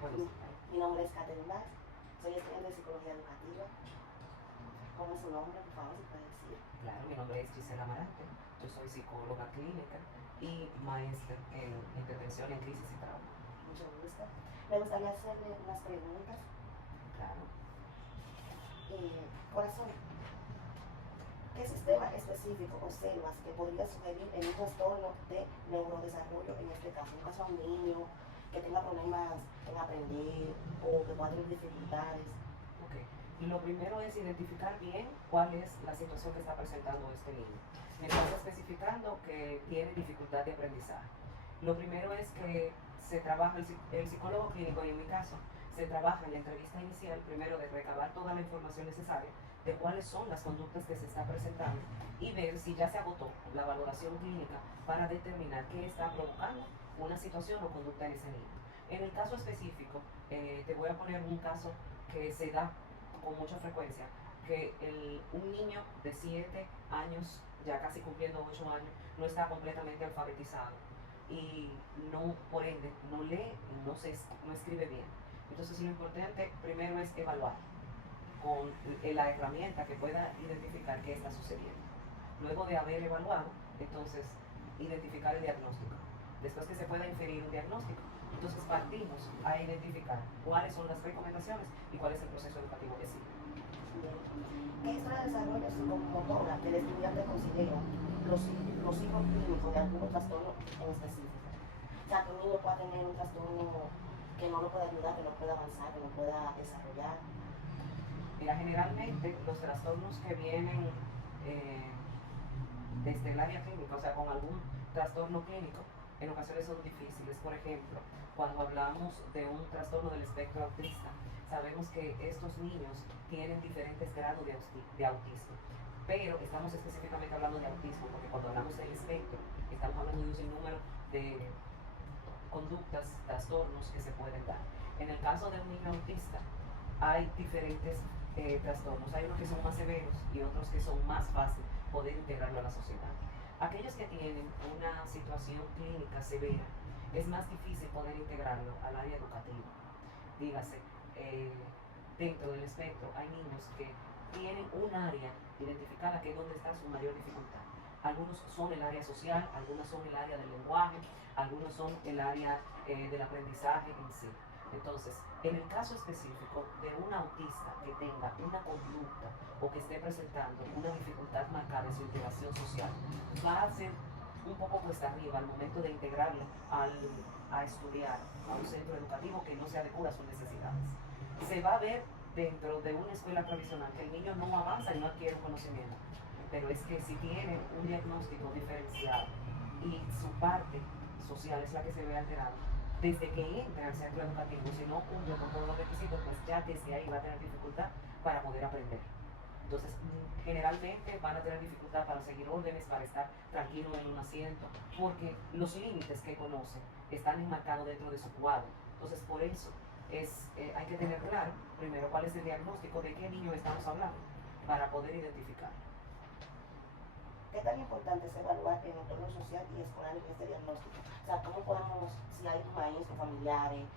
Buenos Mi nombre es Catherine Vaz, soy estudiante de psicología educativa. ¿Cómo es su nombre, por favor, si puede decir? Claro, mi nombre es Gisela Amarante, yo soy psicóloga clínica y maestra en intervención en crisis y trauma. Mucho gusto. Me gustaría hacerle unas preguntas. Claro. Corazón, ¿qué sistema específico observas que podría sugerir en un trastorno de neurodesarrollo, en este caso? En caso a un niño que tenga problemas en aprender o que pueda tener dificultades. Ok. Lo primero es identificar bien cuál es la situación que está presentando este niño. Me estás especificando que tiene dificultad de aprendizaje. Lo primero es que se trabaja, el psicólogo clínico, y en mi caso, se trabaja en la entrevista inicial, primero de recabar toda la información necesaria de cuáles son las conductas que se están presentando y ver si ya se agotó la valoración clínica para determinar qué está provocando una situación o conducta en ese niño. En el caso específico, te voy a poner un caso que se da con mucha frecuencia, que un niño de 7 años, ya casi cumpliendo 8 años, no está completamente alfabetizado y no, por ende, no lee y no escribe bien. Entonces lo importante primero es evaluar con la herramienta que pueda identificar qué está sucediendo. Luego de haber evaluado, entonces identificar el diagnóstico. Después que se pueda inferir un diagnóstico, entonces partimos a identificar cuáles son las recomendaciones y cuál es el proceso educativo que sigue. ¿Qué es la desarrollo psicomotora que el estudiante considera los signos clínicos de algún trastorno en específico? O sea, que un niño pueda tener un trastorno que no lo pueda ayudar, que no pueda avanzar, que no pueda desarrollar. Mira, generalmente los trastornos que vienen desde el área clínica, o sea, con algún trastorno clínico, en ocasiones son difíciles. Por ejemplo, cuando hablamos de un trastorno del espectro autista, sabemos que estos niños tienen diferentes grados de autismo, pero estamos específicamente hablando de autismo, porque cuando hablamos del espectro, estamos hablando de un sinnúmero de conductas, trastornos que se pueden dar. En el caso de un niño autista, hay diferentes trastornos. Hay unos que son más severos y otros que son más fáciles poder integrarlo a la sociedad. Aquellos que tienen una situación clínica severa, es más difícil poder integrarlo al área educativa. Dígase, dentro del espectro hay niños que tienen un área identificada que es donde está su mayor dificultad. Algunos son el área social, algunos son el área del lenguaje, algunos son el área del aprendizaje en sí. Entonces, en el caso específico de un autista que tenga una conducta o que esté presentando una dificultad marcada en su integración social, va a ser un poco cuesta arriba al momento de integrarlo a estudiar a un centro educativo que no se adecua a sus necesidades. Se va a ver dentro de una escuela tradicional que el niño no avanza y no adquiere un conocimiento, pero es que si tiene un diagnóstico diferenciado y su parte social es la que se ve alterada, desde que entra al centro educativo, si no cumple con todos los requisitos, pues ya desde ahí va a tener dificultad para poder aprender. Entonces, generalmente van a tener dificultad para seguir órdenes, para estar tranquilo en un asiento, porque los límites que conocen están enmarcados dentro de su cuadro. Entonces, por eso hay que tener claro, primero, cuál es el diagnóstico, de qué niño estamos hablando, para poder identificar. ¿Qué tan importante es evaluar el entorno social y escolar en este diagnóstico? O sea, ¿cómo podemos, si hay maestros, familiares,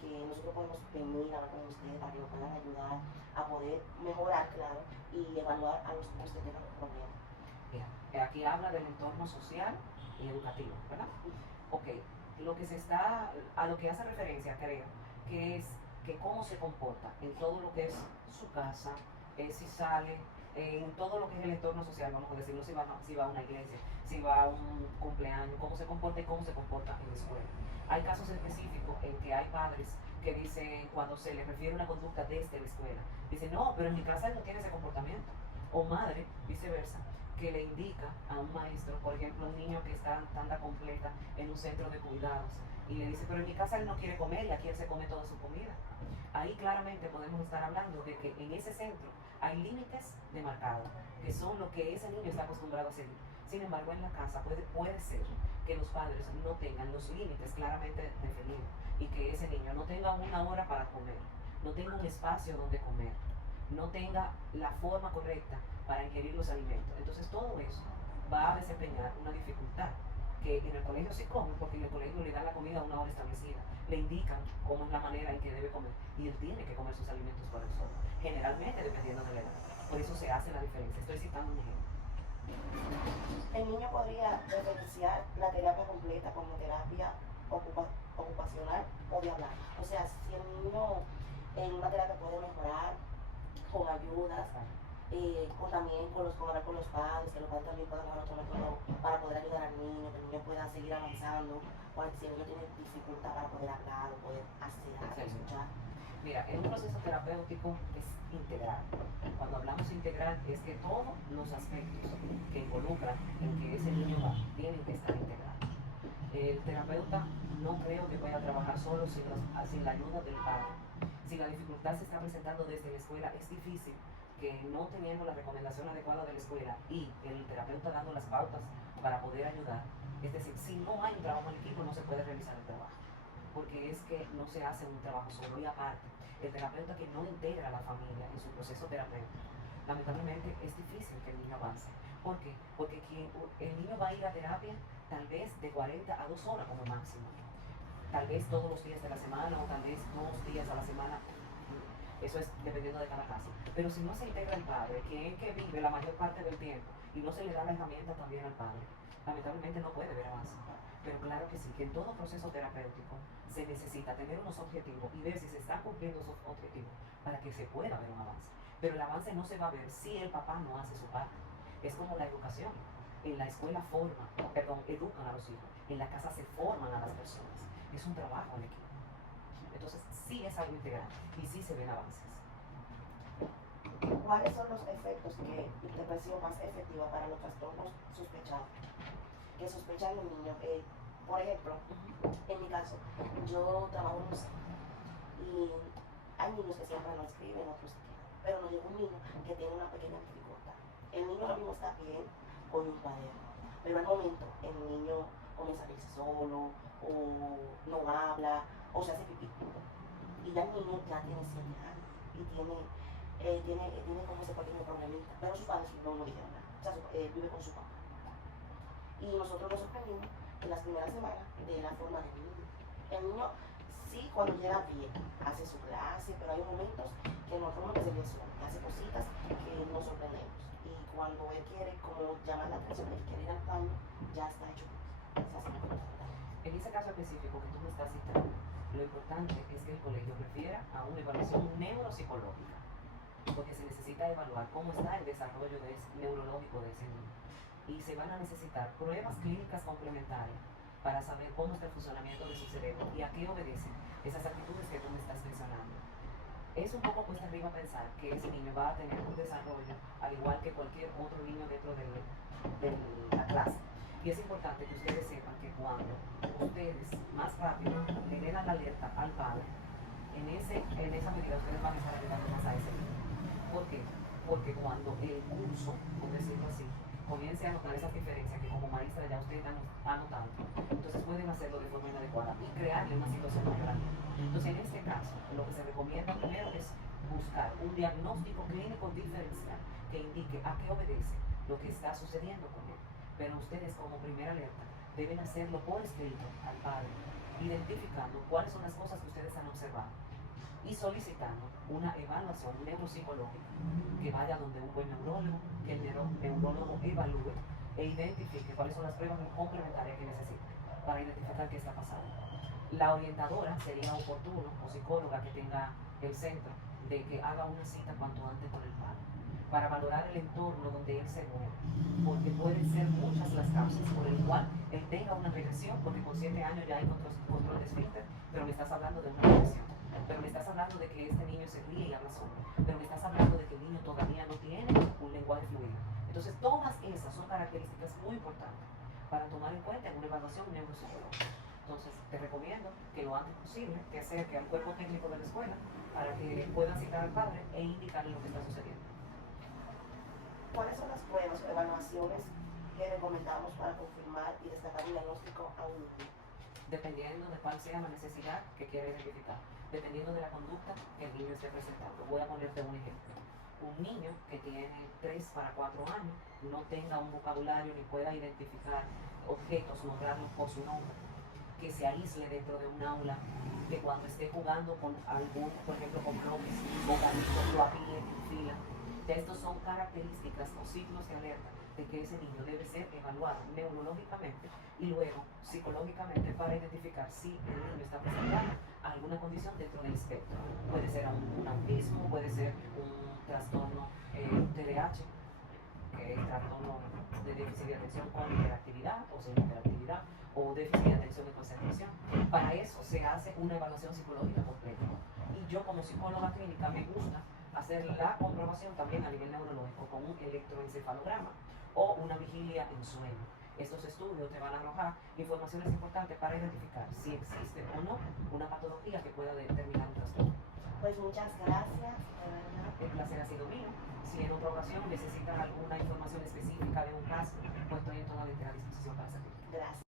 que nosotros podemos venir a hablar con ustedes para que nos puedan ayudar a poder mejorar, claro, y evaluar a los niños que tengan problemas? Mira, aquí habla del entorno social y educativo, ¿verdad? Ok, a lo que hace referencia, creo, que es que cómo se comporta en todo lo que es su casa, si sale, en todo lo que es el entorno social, vamos a decirlo, si va a una iglesia, si va a un cumpleaños, cómo se comporta y cómo se comporta en la escuela. Hay casos específicos en que hay padres que dicen, cuando se les refiere a una conducta desde la escuela, dicen, no, pero en mi casa él no tiene ese comportamiento. O madre, viceversa, que le indica a un maestro, por ejemplo, un niño que está en tanda completa en un centro de cuidados, y le dice, pero en mi casa él no quiere comer y aquí él se come toda su comida. Ahí claramente podemos estar hablando de que en ese centro hay límites demarcados, que son lo que ese niño está acostumbrado a seguir. Sin embargo, en la casa puede ser que los padres no tengan los límites claramente definidos y que ese niño no tenga una hora para comer, no tenga un espacio donde comer, no tenga la forma correcta para ingerir los alimentos. Entonces todo eso va a desempeñar una dificultad. que en el colegio sí come, porque en el colegio le dan la comida a una hora establecida, le indican cómo es la manera en que debe comer, y él tiene que comer sus alimentos por él solo, generalmente dependiendo de la edad. Por eso se hace la diferencia. Estoy citando un ejemplo. El niño podría diferenciar la terapia completa como terapia ocupacional o de hablar. O sea, si el niño en una terapia puede mejorar con ayudas, o también con hablar con los padres, que los padres también puedan coger otro método para poder ayudar al niño, que el niño pueda seguir avanzando, cuando si el niño tiene dificultad para poder hablar o poder hacer, escuchar. Mira, en un proceso terapéutico es integral. Cuando hablamos integral es que todos los aspectos que involucran en que ese niño va tienen que estar integrados. El terapeuta no creo que pueda trabajar solo sin la ayuda del padre. Si la dificultad se está presentando desde la escuela, es difícil que no teniendo la recomendación adecuada de la escuela y el terapeuta dando las pautas para poder ayudar, es decir, si no hay un trabajo en equipo no se puede realizar el trabajo, porque es que no se hace un trabajo solo. Y aparte, el terapeuta que no integra a la familia en su proceso terapéutico, lamentablemente es difícil que el niño avance. ¿Por qué? Porque el niño va a ir a terapia tal vez de 40 a 2 horas como máximo, tal vez todos los días de la semana o tal vez 2 días a la semana. Eso es dependiendo de cada caso. Pero si no se integra el padre, quien es que vive la mayor parte del tiempo, y no se le da la herramienta también al padre, lamentablemente no puede ver avance. Pero claro que sí, que en todo proceso terapéutico se necesita tener unos objetivos y ver si se están cumpliendo esos objetivos para que se pueda ver un avance. Pero el avance no se va a ver si el papá no hace su parte. Es como la educación. En la escuela educan a los hijos. En la casa se forman a las personas. Es un trabajo en equipo. Entonces sí es algo integral y sí se ven avances. ¿Cuáles son los efectos que intervención más efectiva para los trastornos sospechados? Que sospechan los niños. Por ejemplo, en mi caso, yo trabajo en un centro y hay niños que siempre no escriben, otros sí, pero nos llega un niño que tiene una pequeña dificultad. El niño ahora mismo está bien con un cuaderno, pero al momento el niño comienza a reírse solo, o no habla, o se hace pipí. Y ya el niño ya tiene 7 años y tiene como ese pequeño problemita, pero sus padres no dijeron nada. O sea, vive con su papá. Y nosotros nos sorprendimos en las primeras semanas de la forma del niño. El niño sí, cuando llega bien, hace su clase, pero hay momentos que nosotros no se le suena, que hace cositas que nos sorprendemos. Y cuando él quiere como llamar la atención, él quiere ir al baño, ya está hecho. En ese caso específico que tú me estás citando, lo importante es que el colegio refiera a una evaluación neuropsicológica, porque se necesita evaluar cómo está el desarrollo neurológico de ese niño. Y se van a necesitar pruebas clínicas complementarias para saber cómo está el funcionamiento de su cerebro y a qué obedecen esas actitudes que tú me estás mencionando. Es un poco cuesta arriba pensar que ese niño va a tener un desarrollo al igual que cualquier otro niño dentro de la clase. Y es importante que ustedes sepan que cuando ustedes más rápido generan la alerta al padre, en esa medida ustedes van a estar ayudando más a ese niño. ¿Por qué? Porque cuando el curso, por decirlo así, comience a notar esas diferencias que como maestra ya ustedes han notado, entonces pueden hacerlo de forma inadecuada y crearle una situación mayor al niño. Entonces en este caso, lo que se recomienda primero es buscar un diagnóstico clínico diferencial que indique a qué obedece lo que está sucediendo con él. Pero ustedes como primera alerta deben hacerlo por escrito al padre, identificando cuáles son las cosas que ustedes han observado y solicitando una evaluación neuropsicológica que vaya donde un buen neurólogo, que el neurólogo evalúe e identifique cuáles son las pruebas complementarias que necesita para identificar qué está pasando. La orientadora sería oportuno, o psicóloga que tenga el centro, de que haga una cita cuanto antes con el padre para valorar el entorno donde él se mueve, porque pueden ser muchas las causas por el cual él tenga una regresión, porque con 7 años ya hay control de esfínter, pero me estás hablando de una regresión, pero me estás hablando de que este niño se ríe y habla solo, pero me estás hablando de que el niño todavía no tiene un lenguaje fluido. Entonces todas esas son características muy importantes para tomar en cuenta en una evaluación neuropsicológica. Entonces te recomiendo que lo antes posible te acerque al cuerpo técnico de la escuela para que puedan citar al padre e indicarle lo que está sucediendo. ¿Cuáles son las pruebas o evaluaciones que recomendamos para confirmar y destacar un diagnóstico a un niño? Dependiendo de cuál sea la necesidad que quiera identificar, dependiendo de la conducta que el niño esté presentando. Voy a ponerte un ejemplo. Un niño que tiene 3 para 4 años no tenga un vocabulario ni pueda identificar objetos, nombrarlos por su nombre, que se aísle dentro de un aula, que cuando esté jugando con algún, por ejemplo, con bloques o carritos, lo apile en fila. Ya estos son características o signos de alerta de que ese niño debe ser evaluado neurológicamente y luego psicológicamente para identificar si el niño está presentando alguna condición dentro del espectro. Puede ser un autismo, puede ser un trastorno TDAH, que es trastorno de déficit de atención con hiperactividad o sin hiperactividad, o déficit de atención y concentración. Para eso se hace una evaluación psicológica completa. Y yo como psicóloga clínica me gusta hacer la comprobación también a nivel neurológico con un electroencefalograma o una vigilia en sueño. Estos estudios te van a arrojar informaciones importantes para identificar si existe o no una patología que pueda determinar un trastorno. Pues muchas gracias, de verdad. El placer ha sido mío. Si en otra ocasión necesitan alguna información específica de un caso, pues estoy en toda la disposición para servir. Gracias.